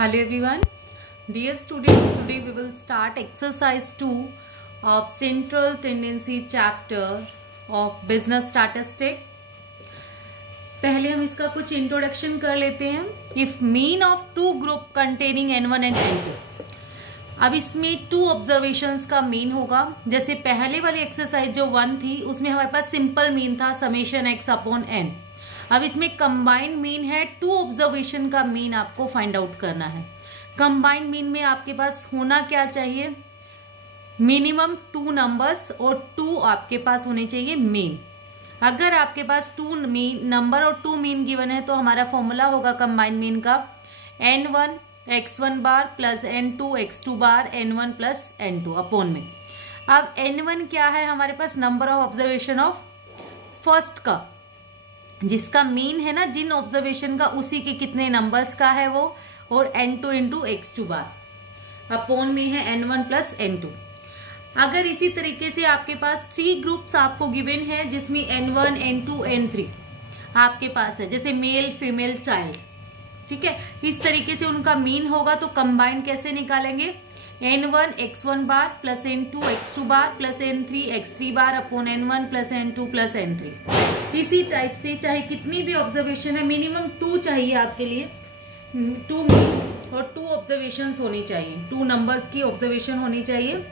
Hello everyone, dear student. Today we will start exercise 2 of Central Tendency chapter of Business Statistics. पहले हम इसका कुछ introduction कर लेते हैं. If mean of two group containing N1 and N2. अब इसमें टू ऑब्जर्वेशंस का मीन होगा. जैसे पहले वाली एक्सरसाइज जो 1 थी उसमें हमारे पास सिंपल मीन था समेशन x अपॉन n. अब इसमें कंबाइंड मीन है. टू ऑब्जर्वेशन का मीन आपको फाइंड आउट करना है. कंबाइंड मीन में आपके पास होना क्या चाहिए? मिनिमम 2 नंबर्स और 2 आपके पास होने चाहिए मीन. अगर आपके पास 2 नंबर और 2 मीन गिवन है तो हमारा फॉर्मूला होगा कंबाइंड मीन का n1 x1 bar plus n2 x2 bar n1 plus n2 upon में. अब n1 क्या है हमारे पास? Number of observation of first का, जिसका मीन है ना जिन ऑब्जर्वेशन का उसी के कितने नंबर्स का है वो, और n2 into x2 bar upon में है n1 प्लस n2. अगर इसी तरीके से आपके पास 3 ग्रुप्स आपको गिवन है जिसमें n1 n2 n3 आपके पास है, जैसे मेल फीमेल चाइल्ड, ठीक है, इस तरीके से उनका मीन होगा तो कंबाइंड कैसे निकालेंगे? n1 x1 bar plus n2 x2 bar plus n3 x3 bar upon n1 plus n2 plus n3. इसी टाइप से चाहे कितनी भी ऑब्जर्वेशन है मिनिमम 2 चाहिए आपके लिए, 2 मीन और 2 ऑब्जर्वेशन होनी चाहिए, 2 नंबर्स की ऑब्जर्वेशन होनी चाहिए.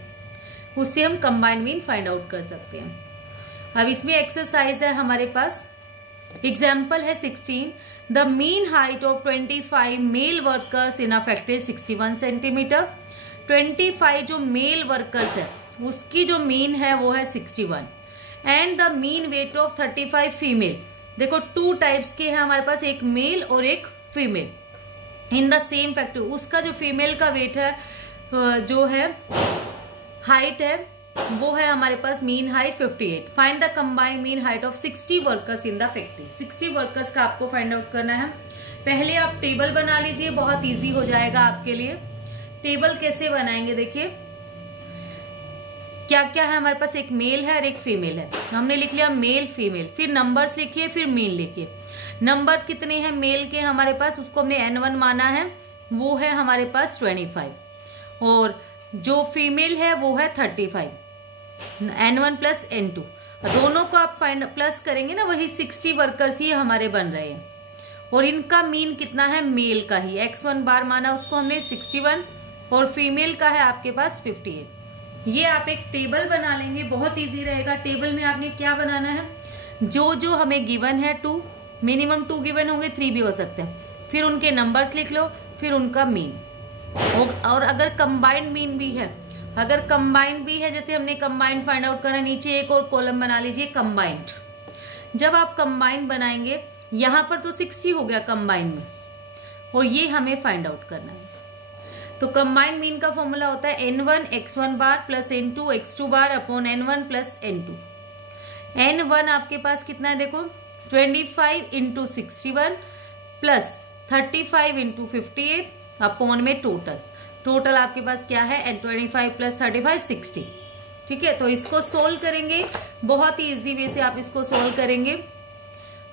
उससे हम कंबाइंड मीन फाइंड आउट कर सकते हैं. अब इसमें एक्सरसाइज है हमारे पास. एग्जाम्पल है 16. The mean height of 25 male workers in a factory 61 centimeter. 25 जो मेल वर्कर्स है उसकी जो मीन है वो है 61 and the mean weight of 35 female. देखो 2 टाइप्स के हैं हमारे पास, एक मेल और एक female in the same factory. उसका जो फीमेल का वेट है जो है हाइट है वो है हमारे पास mean height 58. Find the combined mean height of 60 workers in the factory. 60 workers का आपको फाइंड आउट करना है. पहले आप टेबल बना लीजिए, बहुत इजी हो जाएगा आपके लिए. टेबल कैसे बनाएंगे? देखिए क्या क्या है हमारे पास, एक मेल है और एक फीमेल है. हमने लिख लिया मेल फीमेल, फिर नंबर्स लिखिए, फिर मीन लिखिए. नंबर्स कितने हैं मेल के हमारे पास? उसको हमने n1 माना है, वो है हमारे पास 25 और जो फीमेल है वो है 35. n1 प्लस n2 दोनों को आप फाइंड प्लस करेंगे ना, वही 60 वर्कर्स ही हमारे बन रहे हैं. और इनका मीन कितना है? मेल का ही x1 बार माना उसको हमने 61 और फीमेल का है आपके पास 58. ये आप एक टेबल बना लेंगे, बहुत इजी रहेगा. टेबल में आपने क्या बनाना है? जो जो हमें गिवन है 2, मिनिमम 2 गिवन होंगे, 3 भी हो सकते हैं, फिर उनके नंबर्स लिख लो, फिर उनका मीन. और अगर कंबाइंड मीन भी है, अगर कंबाइंड भी है, जैसे हमने कंबाइंड फाइंड आउट करना, नीचे एक और कॉलम बना लीजिए कंबाइंड. जब आप कंबाइंड बनाएंगे यहां पर तो 60 हो गया कंबाइंड में, और ये हमें फाइंड आउट करना है. तो कंबाइंड मीन का फॉर्मूला होता है n1 x1 bar plus n2 x2 bar upon n1 plus n2. n1 आपके पास कितना है? देखो 25 इंटू 61 प्लस 35 इंटू 58 अपॉन में टोटल आपके पास क्या है? 25 प्लस 35 60. ठीक है, तो इसको सोल्व करेंगे, बहुत ही इजी वे से आप इसको सोल्व करेंगे.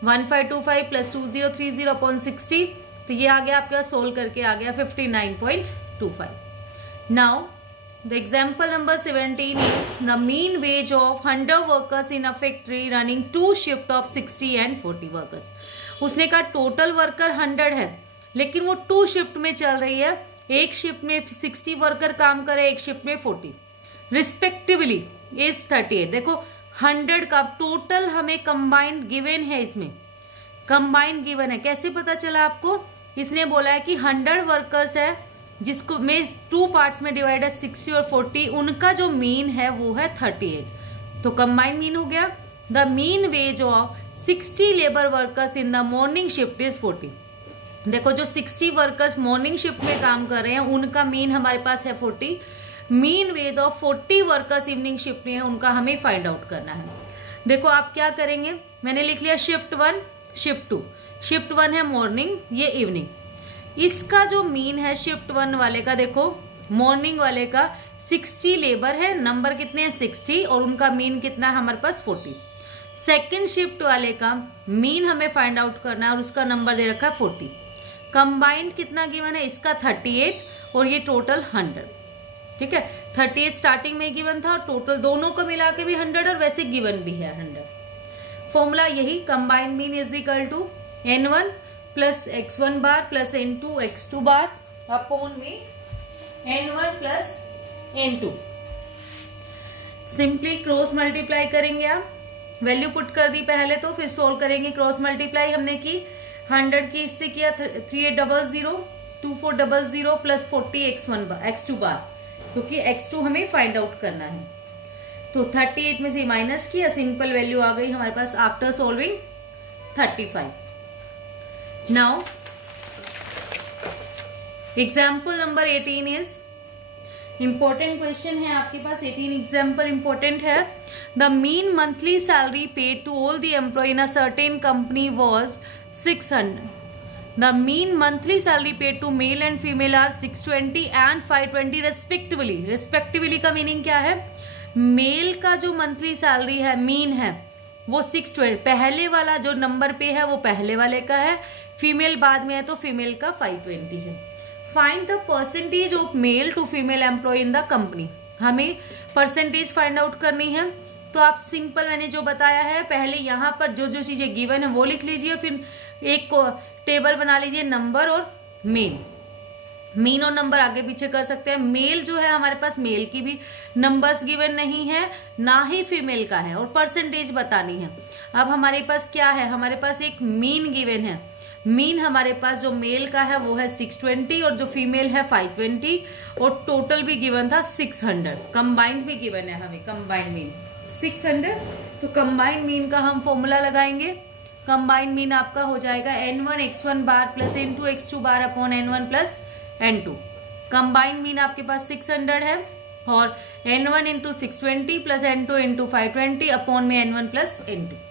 1525 प्लस 2030 अपॉन 60, तो ये आ गया आपका, सोल्व करके आ गया 59.25. Now the example number 17 is the mean ways of 100 workers in a factory running 2 shift of 60 and 40 workers. उसने कहा टोटल वर्कर 100 है लेकिन वो 2 शिफ्ट में चल रही है. एक शिफ्ट में 60 वर्कर काम करे, एक शिफ्ट में 40 रिस्पेक्टिवली इज 38. देखो 100 का टोटल हमें कंबाइंड गिवन है, इसमें कंबाइंड गिवन है. कैसे पता चला आपको? इसने बोला है कि 100 वर्कर्स है जिसको में 2 पार्ट्स में डिवाइड है 60 और 40, उनका जो मीन है वो है 38. तो कंबाइंड मीन हो गया the mean ways of 60 labour workers in the morning shift is 40. देखो जो 60 वर्कर्स मॉर्निंग शिफ्ट में काम कर रहे हैं उनका मीन हमारे पास है 40. Mean ways of 40 workers evening shift में है, उनका हमें फाइंड आउट करना है. देखो आप क्या करेंगे, मैंने लिख लिया शिफ्ट 1 शिफ्ट 2. शिफ्ट 1 है मॉर्निंग, ये इवनिंग. इसका जो मीन है शिफ्ट 1 वाले का, देखो मॉर्निंग वाले का 60 लेबर है, नंबर कितने हैं 60, और उनका मीन कितना है हमारे पास 40. सेकेंड शिफ्ट वाले का मीन हमें फाइंड आउट करना है और उसका नंबर दे रखा है 40. कंबाइंड कितना गिवन है इसका 38 और ये टोटल 100। ठीक है, 38 स्टार्टिंग में गिवन था और टोटल दोनों को मिला के भी 100 और वैसे गिवन भी है 100। फॉर्मूला यही, combined mean is equal to n1 plus x1 bar plus n2 x2 bar upon में n1 plus n2। Simply cross multiply करेंगे, आप वैल्यू पुट कर दी पहले तो, फिर सोल्व करेंगे। क्रॉस मल्टीप्लाई हमने की 100 की इससे किया 3800 2400 प्लस 40 x2 बार, क्योंकि x2 हमें फाइंड आउट करना है। तो 38 में से माइनस किया, सिंपल वैल्यू आ गई हमारे पास after solving 35। Now example number 18 is important question है आपके पास। 18 एग्जाम्पल इंपॉर्टेंट है। The mean monthly salary paid to all the employ in a certain company was 600। The mean monthly salary paid to male and female are 620 and 520 respectively. Respectively का meaning क्या है? Mail का जो monthly salary है mean है वो 620, पहले वाला जो नंबर पे है वो पहले वाले का है, फीमेल बाद में है तो फीमेल का 520 है। Find the percentage of male to female employ in the company. हमें परसेंटेज फाइंड आउट करनी है। तो आप सिंपल मैंने जो बताया है, पहले यहाँ पर जो जो चीजें गिवन है वो लिख लीजिए, फिर एक टेबल बना लीजिए नंबर और मेन। मीन और नंबर आगे पीछे कर सकते हैं। मेल जो है हमारे पास, मेल की भी नंबर्स गिवन नहीं है, ना ही फीमेल का है, और परसेंटेज बतानी है। अब हमारे पास क्या है? हमारे पास एक मीन गिवन है। मीन हमारे पास जो मेल का है वो है 620 और जो फीमेल है 520, और टोटल भी गिवन था 600। कंबाइंड भी गिवन है हमें, कंबाइंड मीन 600। तो कंबाइंड मीन का हम फॉर्मूला लगाएंगे। कंबाइंड मीन आपका हो जाएगा n1 x1 bar plus n2 x2 bar upon n1 plus n2। Combined mean आपके पास 600 है और n1 into 620 plus n2 into 520 upon में n1 प्लस n2।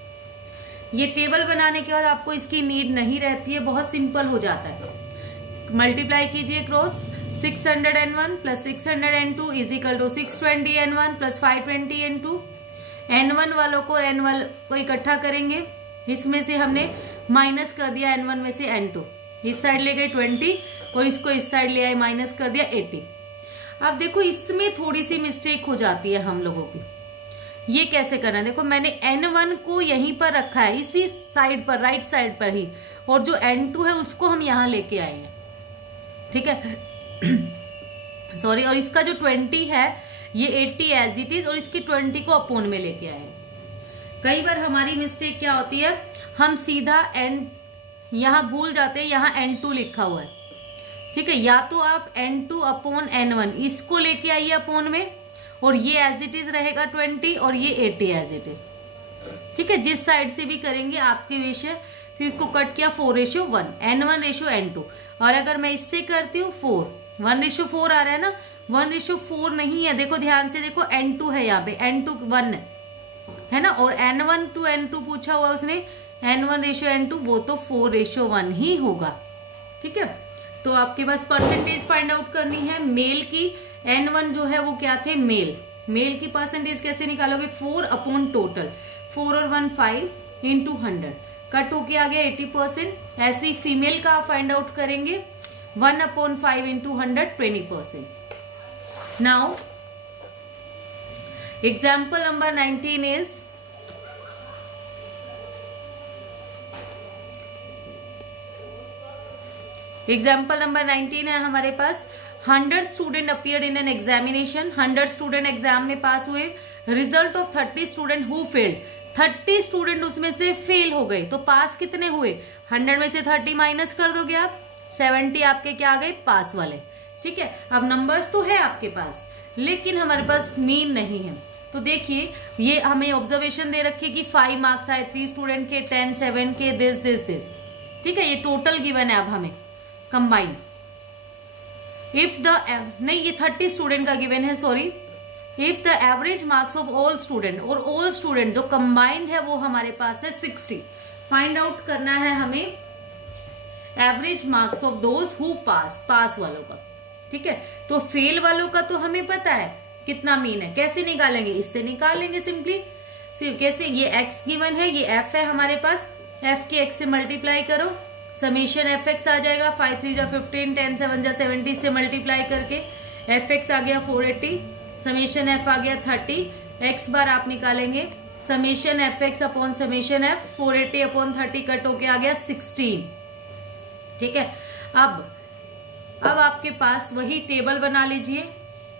ये टेबल बनाने के बाद आपको इसकी नीड नहीं रहती है, बहुत सिंपल हो जाता है। मल्टीप्लाई कीजिए cross 600 n1 plus 600 n2 is equal to 620 n1 plus 520 n2। n1 वालों को n1 को इकट्ठा करेंगे, इसमें से हमने माइनस कर दिया n1 में से n2, इस साइड ले गए 20 और इसको इस साइड ले आए माइनस कर दिया 80। अब देखो इसमें थोड़ी सी मिस्टेक हो जाती है हम लोगों की। ये कैसे करना है? देखो मैंने n1 को यहीं पर रखा है, इसी साइड पर, राइट साइड पर ही, और जो n2 है उसको हम यहां लेके आएंगे। ठीक है सॉरी, और इसका जो 20 है ये 80 एज इट इज, और इसकी 20 को अपोन में लेके आए। कई बार हमारी मिस्टेक क्या होती है, हम सीधा यहां भूल जाते हैं, यहां n2 लिखा हुआ है। ठीक है, या तो आप n2 अपॉन n1 इसको लेके आइए अपोन में, और ये एज इट इज रहेगा 20 और ये 80 एज इट इज। ठीक है, जिस साइड से भी करेंगे आपके विषय। फिर इसको कट किया 4:1, n1 रेशो n2, और अगर मैं इससे करती हूँ 4, 1:4 आ रहा है ना, 1:4 नहीं है, देखो ध्यान से देखो, n2 है यहाँ पे, n2 1 है ना, और n1 to n2 पूछा हुआ उसने, n1 रेशो n2, वो तो 4:1 ही होगा। ठीक है, तो आपके पास परसेंटेज फाइंड आउट करनी है मेल की। n1 जो है वो क्या थे? मेल। मेल की परसेंटेज कैसे निकालोगे? 4 अपॉन टोटल, 4 और 1 5 इंटू 100, कट होके आ गया 80%। ऐसे ही फीमेल का फाइंड आउट करेंगे, 1 upon 5 into 100 20%। Now example number 19 is example number 19 है हमारे पास। 100 student appeared in an examination. 100 student exam में पास हुए। Result of 30 student who failed. 30 student उसमें से फेल हो गए, तो पास कितने हुए? 100 में से 30 माइनस कर दोगे आप, 70 आपके क्या आ गए? पास वाले। ठीक है, अब नंबर्स तो है आपके पास, लेकिन हमारे पास मीन नहीं है। तो देखिए, ये हमें ऑब्जर्वेशन दे रखी है कि 5 मार्क्स आए 3 स्टूडेंट के, 10 7 के, दिस। ठीक है, ये टोटल गिवन है। अब हमें कंबाइन, इफ द नहीं, ये 30 स्टूडेंट का गिवन है, sorry. If the average marks of all student, और ऑल स्टूडेंट जो कंबाइंड है वो हमारे पास है 60। फाइंड आउट करना है हमें average marks of those who पास वालों का। ठीक है, तो फेल वालों का तो हमें पता है कितना मीन है, कैसे निकालेंगे? इससे निकालेंगे सिंपली। कैसे? ये x गिवन है, ये f है हमारे पास, f के x से मल्टीप्लाई करो, समेशन एफ एक्स आ जाएगा 5 3 जा 15, 10 7 जा 70 से मल्टीप्लाई करके एफ एक्स आ गया 480, समेशन एफ आ गया 30, एक्स बार आप निकालेंगे summation F x upon summation F 480 upon 30 cut होके आ गया 16। ठीक है, अब आपके पास वही टेबल बना लीजिए।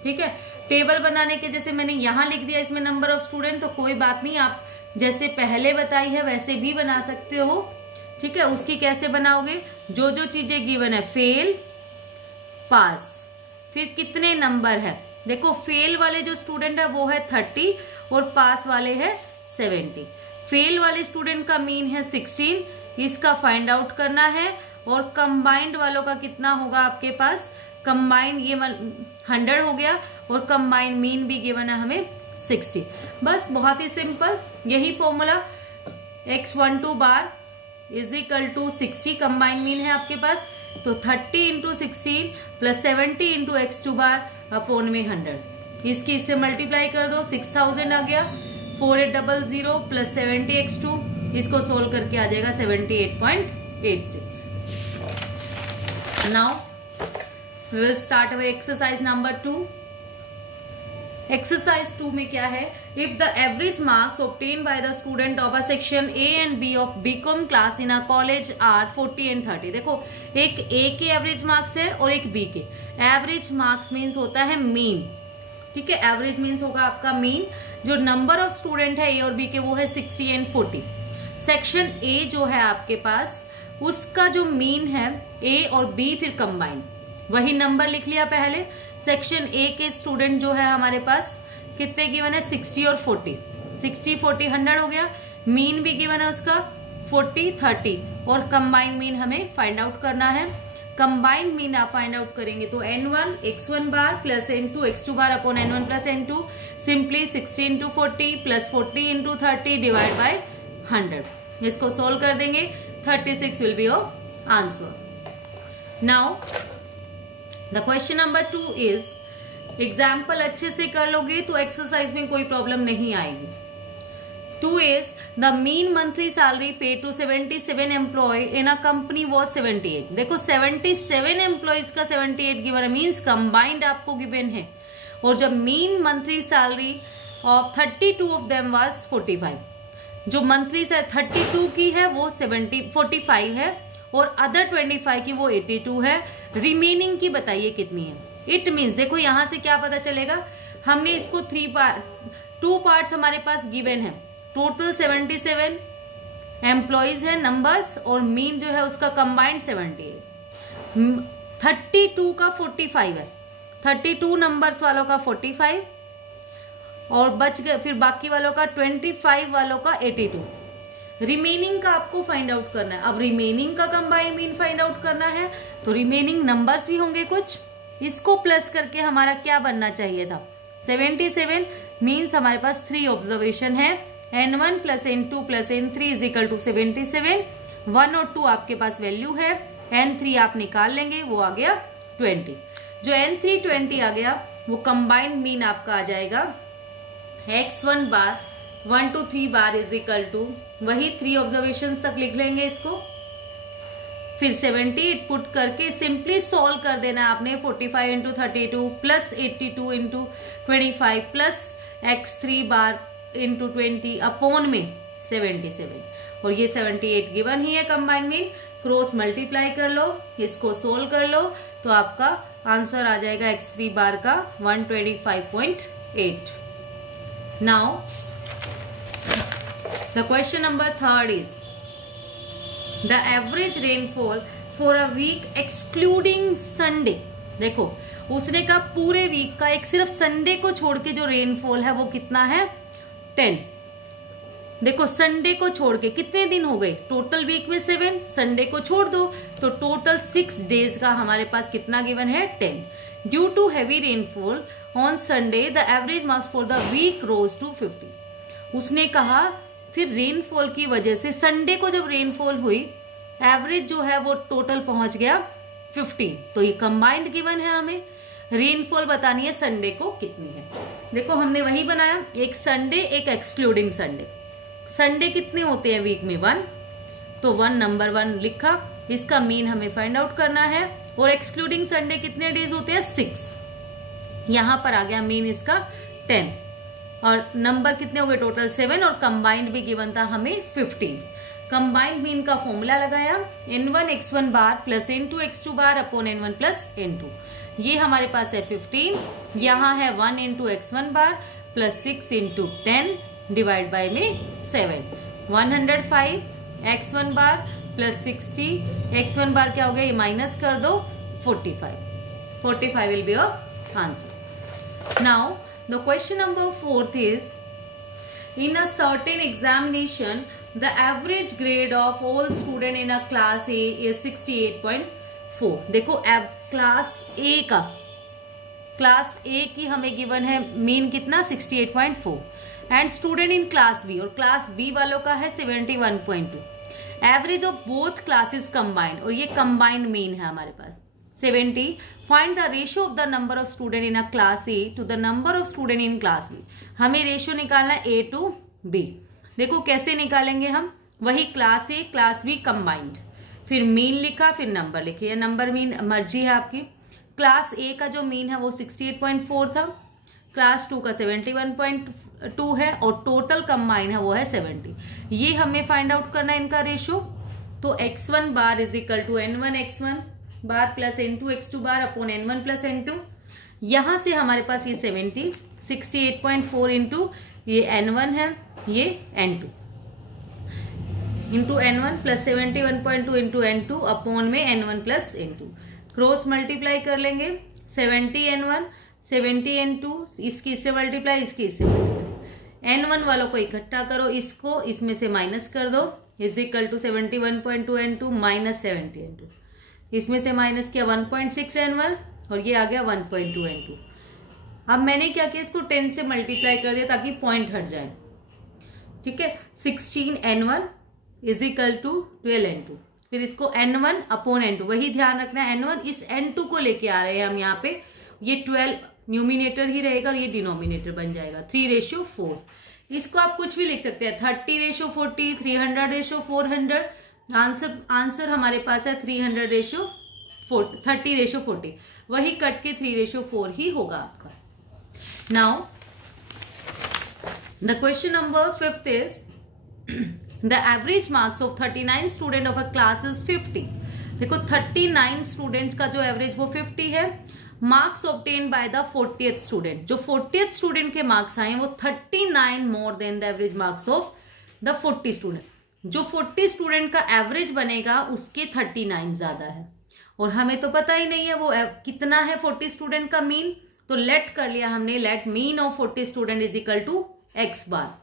ठीक है, टेबल बनाने के जैसे मैंने यहां लिख दिया इसमें नंबर ऑफ स्टूडेंट, तो कोई बात नहीं, आप जैसे पहले बताई है वैसे भी बना सकते हो। ठीक है, उसकी कैसे बनाओगे, जो जो चीजें गिवन है फेल, पास, फिर कितने नंबर है। देखो फेल वाले जो स्टूडेंट है वो है 30 और पास वाले है 70। फेल वाले स्टूडेंट का मीन है 16, इसका फाइंड आउट करना है। और कंबाइंड वालों का कितना होगा आपके पास, कंबाइंड ये 100 हो गया और कंबाइंड मीन भी गिवन है हमें 60। बस बहुत ही सिंपल, यही formula x12 bar is equal to 60 combined mean है आपके पास, तो 30 into 16 plus 70 into x2 bar upon में 100। इसकी इससे मल्टीप्लाई कर दो, 6000 आ गया, 4800 प्लस 70 x2, इसको सोल्व करके आ जाएगा 78.86। Now we will start our exercise number 2। Exercise 2 में क्या है, if the average marks obtain by the student of a section A and B of BCom class in a college are 40 and 30। देखो एक ए के average marks है और एक B के। एवरेज मार्क्स मीन्स होता है मीन। ठीक है, एवरेज मीन्स होगा आपका मीन। जो नंबर ऑफ स्टूडेंट है ए और बी के वो है 60 एंड 40। सेक्शन ए जो है आपके पास उसका जो मीन है ए और बी फिर कंबाइन, वही नंबर लिख लिया पहले। सेक्शन ए के स्टूडेंट जो है हमारे पास कितने गिवन है 60 और 40, 60 40 100 हो गया। मीन भी गिवन है उसका 40 30 और कंबाइंड मीन हमें फाइंड आउट करना है। कंबाइंड मीन आप फाइंड आउट करेंगे तो n1 x1 bar plus n2 x2 bar upon n1 plus n2, simply 60 into 40 plus 40 into 30 divide by 100। इसको सोल्व कर देंगे, 36 will be your answer. Now the question number 2 is, example अच्छे से कर लोगे तो एक्सरसाइज में कोई प्रॉब्लम नहीं आएगी। 2 is the mean monthly salary pay to 77 employ in a company was 78। देखो 77 एम्प्लॉयज का 78 गिवन मीन्स कंबाइंड आपको गिवन है, और जब mean monthly salary of 32 of them was 45, जो मंथली से 32 की है वो 45 है और अदर 25 की वो 82 है। रिमेनिंग की बताइए कितनी है। इट मीन्स देखो यहां से क्या पता चलेगा, हमने इसको 2 पार्ट्स हमारे पास गिवन है। टोटल 77 एम्प्लॉयज है नंबर्स और मीन जो है उसका कंबाइंड 78। 32 का 45 है, 32 नंबर्स वालों का 45 और बच गए फिर बाकी वालों का 25 वालों का 82। रिमेनिंग का आपको फाइंड आउट करना है। अब रिमेनिंग का कंबाइंड मीन फाइंड आउट करना है तो रिमेनिंग नंबर्स भी होंगे कुछ, इसको प्लस करके हमारा क्या बनना चाहिए था 77 मीन्स हमारे पास 3 ऑब्जर्वेशन है, n1 plus n2 plus n3 is equal to 77। 1 और 2 आपके पास वैल्यू है, n3 आप निकाल लेंगे वो आ गया 20। जो n3 20 आ गया वो कंबाइंड मीन आपका आ जाएगा x1 bar 1 2 3 bar is equal to वही 3 ऑब्जर्वेशन तक लिख लेंगे इसको, फिर 70 पुट करके सिंपली सॉल्व कर देना आपने। 45 into 32 plus 82 into 25 plus x3 bar into 20 upon में 77 और ये 78 गिवन ही है कंबाइंड मीन। क्रॉस मल्टीप्लाई कर लो, इसको सोल्व कर लो तो आपका आंसर आ जाएगा x3 बार का 125.8। Now the question number 3 is the average rainfall for a week excluding Sunday। देखो उसने कहा पूरे वीक का एक सिर्फ संडे को छोड़ के जो रेनफॉल है वो कितना है 10। देखो संडे को छोड़ के कितने दिन हो गए, टोटल वीक में 7, संडे को छोड़ दो तो टोटल 6 डेज का हमारे पास कितना गिवन है 10। Due to heavy rainfall on Sunday the average marks for the week rose to 50। उसने कहा फिर रेनफॉल की वजह से संडे को जब रेनफॉल हुई एवरेज जो है वो टोटल पहुंच गया 50। तो ये कंबाइंड गिवन है, हमें रेनफॉल बतानी है संडे को कितनी है। देखो हमने वही बनाया, एक संडे एक एक्सक्लूडिंग संडे। संडे कितने होते हैं वीक में 1, तो 1 नंबर 1 लिखा इसका मीन हमें फाइंड आउट करना है। और एक्सक्लूडिंग संडे कितने डेज होते हैं? 6। यहां पर आ गया मीन इसका 10 और नंबर कितने हो गए टोटल 7 और कंबाइंड भी गिवन था हमें 15। कंबाइंड मीन का फॉर्मूला लगाया n1 x1 bar plus n2 x2 bar upon n1 plus n2। ये हमारे पास है 15, यहाँ है 1 into x1 bar plus 6 into 10 divide by में 7। 105 x1 बार प्लस 60 x1 बार क्या हो गया, ये माइनस कर दो 45 will be your answer. Now the question number 4 is in a certain examination the average grade of all student in a class A is 68.4। देखो class A की हमें given है मीन कितना 68.4 and student in class B और class B वालों का है 71.2। Average of both classes combined और ये कंबाइंड मीन है हमारे पास 70। Find the ratio of the number of student in a class A to the number of student in class B। हमें रेशियो निकालना है A टू B। देखो कैसे निकालेंगे हम, वही class A class B combined, फिर मीन लिखा फिर नंबर लिखे, या नंबर मीन मर्जी है आपकी। क्लास A का जो मीन है वो 68.4 था, क्लास 2 का 71.2 है और टोटल कंबाइन है वो है 70। ये हमें फाइंड आउट करना है इनका रेशियो। तो x1 bar is equal to n1 x1 bar plus n2 x2 bar upon n1 plus n2। यहां से हमारे पास ये 70 68.4 इंटू ये n1 है ये n2 into n1 plus 71.2 into n2 upon में n1 plus n2। Cross multiply कर लेंगे 70 n1 70 n2, इसकी इससे मल्टीप्लाई इसकी इससे मल्टीप्लाई। n1 वालों को इकट्ठा करो, इसको इसमें से माइनस कर दो is equal to 71.2 n2 minus 70 n2। इसमें से माइनस किया 1.6 n1 और ये आ गया 1.2 n2। अब मैंने क्या किया, इसको 10 से मल्टीप्लाई कर दिया ताकि पॉइंट हट जाए। ठीक है, 16 n1 is equal to 12 n2। फिर इसको n1 अपॉन n2, वही ध्यान रखना है n1 इस n2 को लेके आ रहे हैं हम यहाँ पे, ये 12 न्यूमिनेटर ही रहेगा और ये डिनोमिनेटर बन जाएगा 3:4। इसको आप कुछ भी लिख सकते हैं 30:40, 300:400। आंसर हमारे पास है 30:40, वही कट के 3:4 ही होगा आपका। Now the question number 5 is the average marks of 39 student of a class is 50। देखो 39 स्टूडेंट्स का जो एवरेज वो 50 है। Marks obtain by the 40th student, जो 40th स्टूडेंट के मार्क्स आए वो 39 more than the average marks of the 40 student. जो 40 स्टूडेंट का एवरेज बनेगा उसके 39 ज्यादा है और हमें तो पता ही नहीं है वो कितना है 40 स्टूडेंट का मीन। तो लेट कर लिया हमने, late mean of 40 student is equal to x bar.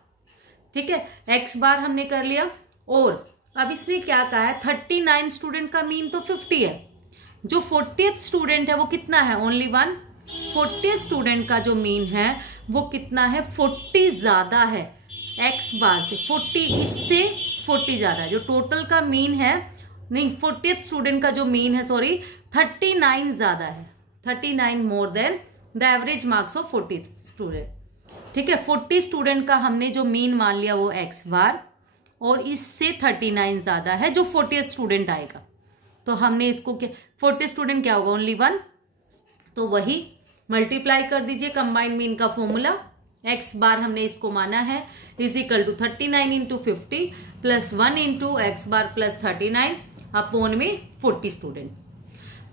ठीक है, x बार हमने कर लिया। और अब इसने क्या कहा है, 39 स्टूडेंट का मीन तो 50 है, जो 40th स्टूडेंट है वो कितना है, ओनली 1। 40th स्टूडेंट का जो मीन है वो कितना है, 40 ज्यादा है x बार से, 40 इससे 40 ज्यादा है। जो टोटल का मीन है, नहीं 40th स्टूडेंट का जो मीन है 39 ज्यादा है, 39 more than the average marks of 40 student. ठीक है, 40 स्टूडेंट का हमने जो मीन मान लिया वो x बार और इससे 39 ज्यादा है जो 40th स्टूडेंट आएगा। तो हमने इसको क्या, 40 स्टूडेंट क्या होगा, ओनली 1। तो वही मल्टीप्लाई कर दीजिए कंबाइंड मीन का फॉर्मूला। x बार हमने इसको माना है is equal to 39 into 50 plus 1 into x bar plus 39 upon में 40 स्टूडेंट।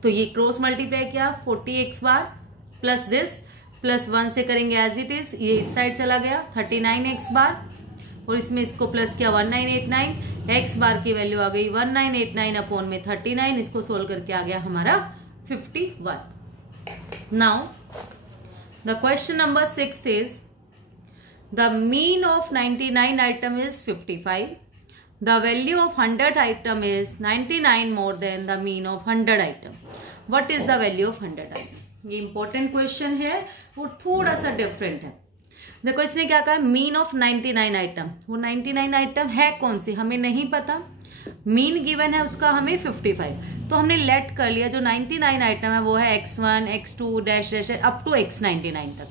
तो ये क्रॉस मल्टीप्लाई किया 40x bar plus this plus 1 से करेंगे एज इट इज, ये इस साइड चला गया 39x बार और इसमें इसको प्लस किया 1989। एक्स बार की वैल्यू आ गई 1989 अपॉन में 39, इसको सोल्व करके आ गया हमारा 51। Now the question number 6 is the mean of 99 item is 55, the value of 100 item is 99 more than the mean of 100 item. What is the value of 100 item? ये important question है और थोड़ा सा डिफरेंट है। देखो इसने क्या कहा, मीन ऑफ 99 आइटम। वो 99 आइटम है कौन सी हमें नहीं पता, मीन गिवन है उसका हमें 55। तो हमने लेट कर लिया जो 99 आइटम है वो है x1 x2 dash dash up to x99 तक।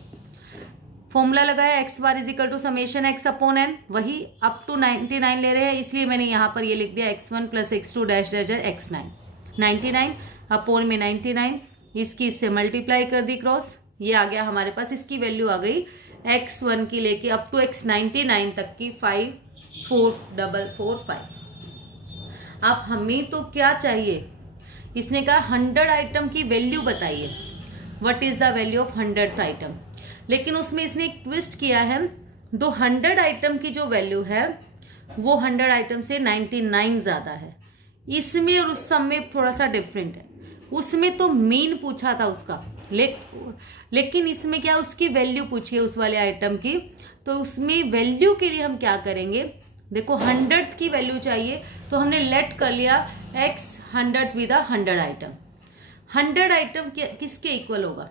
फॉर्मूला लगाया x bar is equal to summation x upon n, वही अप टू 99 ले रहे हैं, इसलिए मैंने यहाँ पर ये लिख दिया x1 plus x2 dash dash x9, 99 upon में 99, इसकी इससे मल्टीप्लाई कर दी क्रॉस, ये आ गया हमारे पास, इसकी वैल्यू आ गई x1 की लेके अप टू x99 तक की 54445। अब हमें तो क्या चाहिए, इसने कहा 100 आइटम की वैल्यू बताइए, what is the value of 100th item. लेकिन उसमें इसने एक ट्विस्ट किया है, 100 आइटम की जो वैल्यू है वो 100 आइटम से 99 ज्यादा है। इसमें और उस सब में थोड़ा सा डिफरेंट है, उसमें तो मीन पूछा था उसका, लेकिन इसमें क्या उसकी वैल्यू पूछी है उस वाले आइटम की। तो उसमें वैल्यू के लिए हम क्या करेंगे, देखो 100th की वैल्यू चाहिए तो हमने लेट कर लिया x 100 विद 100 आइटम। 100 आइटम किसके इक्वल होगा,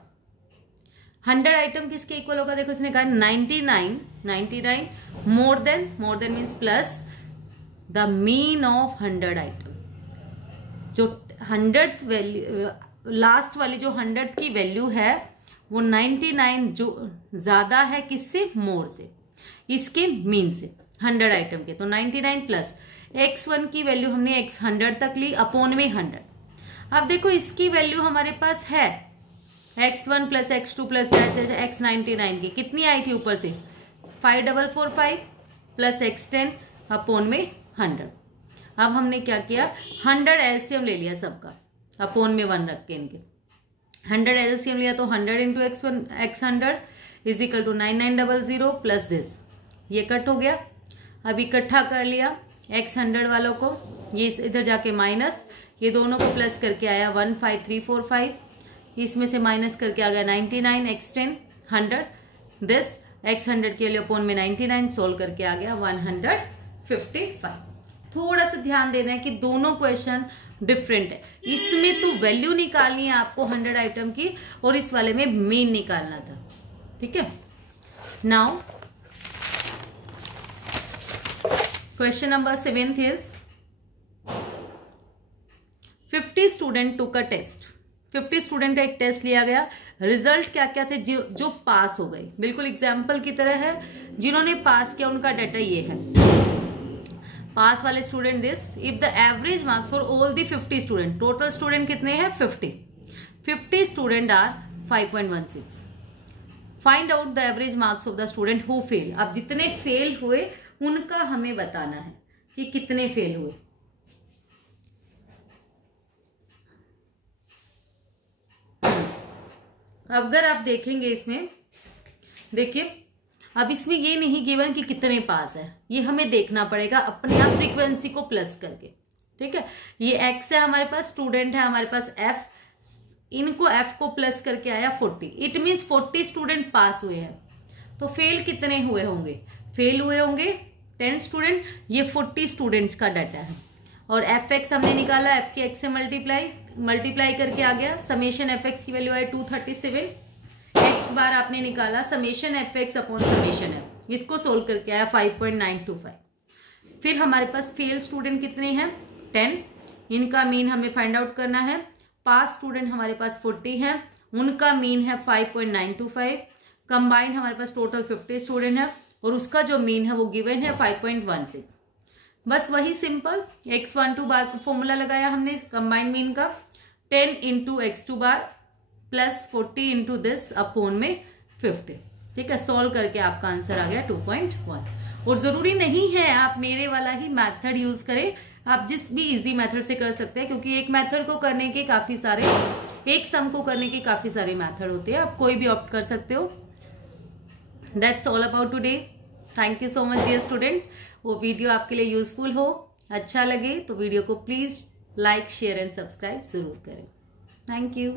100 आइटम किसके इक्वल होगा, देखो इसने कहा 99 more than means plus the mean of 100 item. जो 100th वैल्यू लास्ट वाली जो 100th की वैल्यू है वो 99 जो ज्यादा है किससे, मोर से, इसके मीन से 100 आइटम के। तो 99 प्लस x1 की वैल्यू हमने x 100 तक ली अपॉन में 100। अब देखो इसकी वैल्यू हमारे पास है x1 plus x2 plus x99 की कितनी आई थी ऊपर से 5445 प्लस x10 अपॉन में 100। अब हमने क्या किया, 100 एलसीएम ले लिया सबका, अपॉन में 1 रख के इनके 100 एलसीएम लिया, तो 100 into x100 is equal to 9900 plus this, ये कट हो गया। अब इकट्ठा कर लिया x100 वालों को, ये इधर जाके माइनस, ये दोनों को प्लस करके आया 15345, इसमें से माइनस करके आ गया 99 x10 100, दिस x100 के लिए अपॉन में 99 सोल्व करके आ गया 155। थोड़ा सा ध्यान देना है कि दोनों क्वेश्चन डिफरेंट है, इसमें तो वैल्यू निकालनी है आपको 100 आइटम की और इस वाले में मीन निकालना था, ठीक है। Now question number 7 is 50 student took a test. 50 student का एक टेस्ट लिया गया, रिजल्ट क्या क्या थे जो पास हो गए, बिल्कुल एग्जाम्पल की तरह है, जिन्होंने पास किया उनका डाटा ये है। पास वाले student this, if the average marks for all the 50 student, total student कितने हैं 50 student are 5.16, find out the average marks of the student who fail. अब जितने फेल हुए उनका हमें बताना है कि कितने फेल हुए। अगर आप देखेंगे इसमें, देखिए अब इसमें ये नहीं गिवन कि कितने पास है, ये हमें देखना पड़ेगा अपने आप फ्रीक्वेंसी को प्लस करके, ठीक है। ये x है हमारे पास, स्टूडेंट है हमारे पास f, इनको f को प्लस करके आया 40, इट मीन्स 40 स्टूडेंट पास हुए हैं। तो फेल कितने हुए होंगे, फेल हुए होंगे 10 स्टूडेंट, ये 40 स्टूडेंट्स का डाटा है। और fx हमने निकाला, f के x से मल्टीप्लाई करके आ गया, समेशन fx की वैल्यू है 237, x बार आपने निकाला summation fx upon summation f, इसको सोल्व करके आया 5.925। फिर हमारे पास फेल स्टूडेंट कितने हैं 10, इनका मीन हमें फाइंड आउट करना है। पास स्टूडेंट हमारे पास 40 हैं, उनका मीन है 5.925, कंबाइंड हमारे पास टोटल 50 स्टूडेंट है और उसका जो मीन है वो गिवन है 5.16। बस वही सिंपल x12 बार का फॉर्मूला लगाया हमने कंबाइंड मीन का, 10 into x2 bar plus 40 into this upon में 50, ठीक है। सॉल्व करके आपका आंसर आ गया 2.1। और जरूरी नहीं है आप मेरे वाला ही मेथड यूज करें, आप जिस भी इजी मेथड से कर सकते हैं, क्योंकि एक मेथड को करने के काफी सारे, एक सम को करने के काफी सारे मेथड होते हैं, आप कोई भी ऑप्ट कर सकते हो। That's all about today, thank you so much dear student. वो वीडियो आपके लिए यूजफुल हो, अच्छा लगे तो वीडियो को please like share and subscribe जरूर करें। Thank you.